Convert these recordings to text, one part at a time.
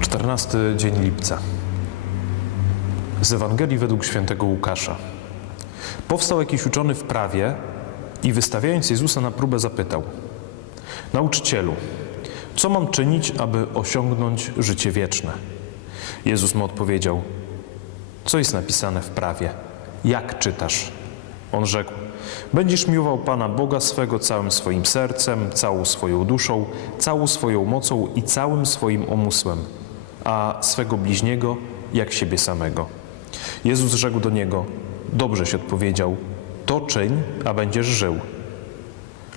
Czternasty dzień lipca. Z Ewangelii według świętego Łukasza. Powstał jakiś uczony w prawie i wystawiając Jezusa na próbę zapytał: Nauczycielu, co mam czynić, aby osiągnąć życie wieczne? Jezus mu odpowiedział: Co jest napisane w prawie? Jak czytasz? On rzekł: Będziesz miłował Pana Boga swego całym swoim sercem, całą swoją duszą, całą swoją mocą i całym swoim umysłem, a swego bliźniego jak siebie samego. Jezus rzekł do niego: Dobrześ odpowiedział, to czyń, a będziesz żył.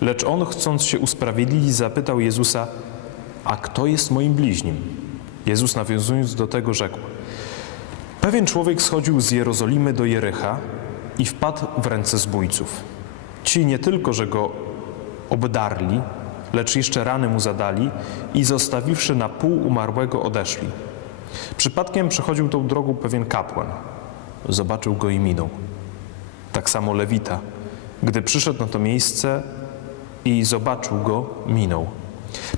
Lecz on, chcąc się usprawiedliwić, zapytał Jezusa: A kto jest moim bliźnim? Jezus, nawiązując do tego, rzekł: Pewien człowiek schodził z Jerozolimy do Jerycha i wpadł w ręce zbójców. Ci nie tylko, że go obdarli, lecz jeszcze rany mu zadali i zostawiwszy na pół umarłego odeszli. Przypadkiem przechodził tą drogą pewien kapłan. Zobaczył go i minął. Tak samo Lewita, gdy przyszedł na to miejsce i zobaczył go, minął.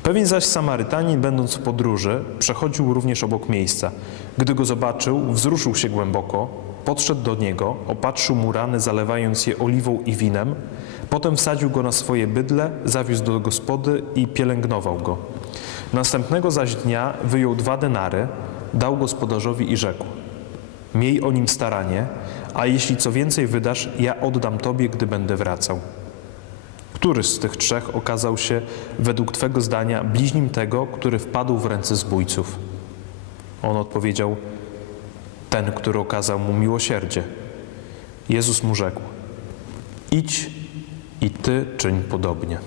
Pewien zaś Samarytanin, będąc w podróży, przechodził również obok miejsca. Gdy go zobaczył, wzruszył się głęboko, podszedł do niego, opatrzył mu rany, zalewając je oliwą i winem, potem wsadził go na swoje bydle, zawiózł do gospody i pielęgnował go. Następnego zaś dnia wyjął dwa denary, dał gospodarzowi i rzekł: Miej o nim staranie, a jeśli co więcej wydasz, ja oddam tobie, gdy będę wracał. Który z tych trzech okazał się, według Twego zdania, bliźnim tego, który wpadł w ręce zbójców? On odpowiedział: Ten, który okazał mu miłosierdzie. Jezus mu rzekł: Idź i Ty czyń podobnie.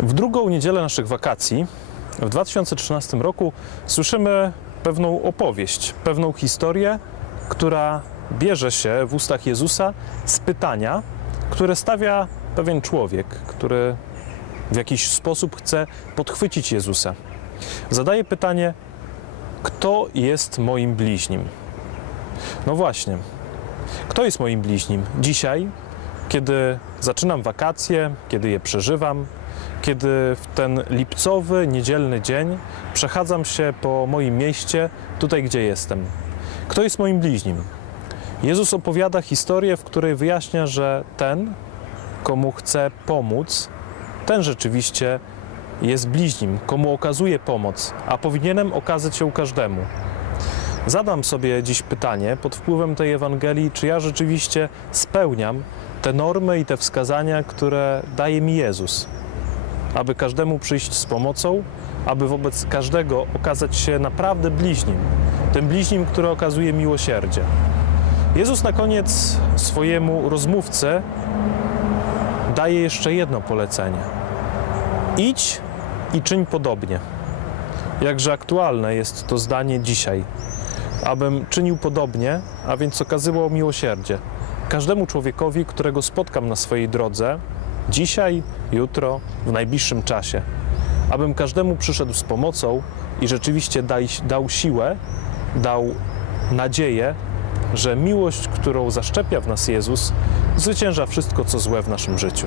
W drugą niedzielę naszych wakacji, w 2013 roku, słyszymy pewną opowieść, pewną historię, która bierze się w ustach Jezusa z pytania, które stawia pewien człowiek, który w jakiś sposób chce podchwycić Jezusa. Zadaje pytanie: Kto jest moim bliźnim? No właśnie, kto jest moim bliźnim? Dzisiaj, kiedy zaczynam wakacje, kiedy je przeżywam, kiedy w ten lipcowy, niedzielny dzień przechadzam się po moim mieście, tutaj gdzie jestem. Kto jest moim bliźnim? Jezus opowiada historię, w której wyjaśnia, że ten, komu chce pomóc, ten rzeczywiście jest bliźnim, komu okazuje pomoc, a powinienem okazać ją każdemu. Zadam sobie dziś pytanie pod wpływem tej Ewangelii, czy ja rzeczywiście spełniam te normy i te wskazania, które daje mi Jezus, aby każdemu przyjść z pomocą, aby wobec każdego okazać się naprawdę bliźnim, tym bliźnim, który okazuje miłosierdzie. Jezus na koniec swojemu rozmówcy daje jeszcze jedno polecenie. Idź i czyń podobnie. Jakże aktualne jest to zdanie dzisiaj, abym czynił podobnie, a więc okazywał miłosierdzie każdemu człowiekowi, którego spotkam na swojej drodze, dzisiaj, jutro, w najbliższym czasie. Abym każdemu przyszedł z pomocą i rzeczywiście daj, dał siłę, dał nadzieję, że miłość, którą zaszczepia w nas Jezus, zwycięża wszystko, co złe w naszym życiu.